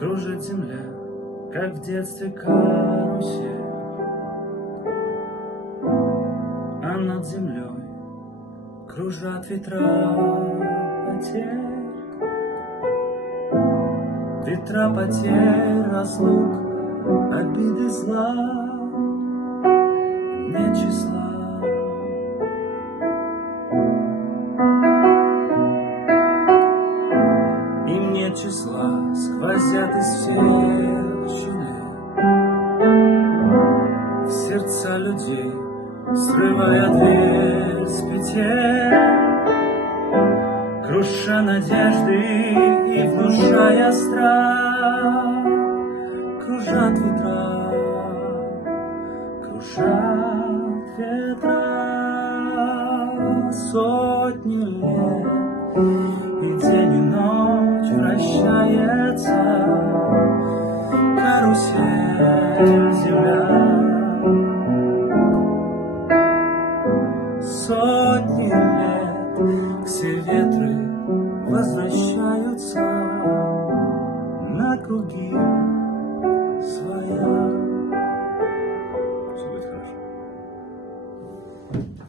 Кружит земля, как в детстве карусель, а над землей кружат ветра потерь. Ветра потерь, разлук, обиды, зла, нет числа. Им нет числа, сквозят из всех щелей в сердца людей, срывая дверь с петель, круша надежды и внушая страх. Кружат ветра, кружат ветра сотни лет, и день и ночь вращается карусель, земля.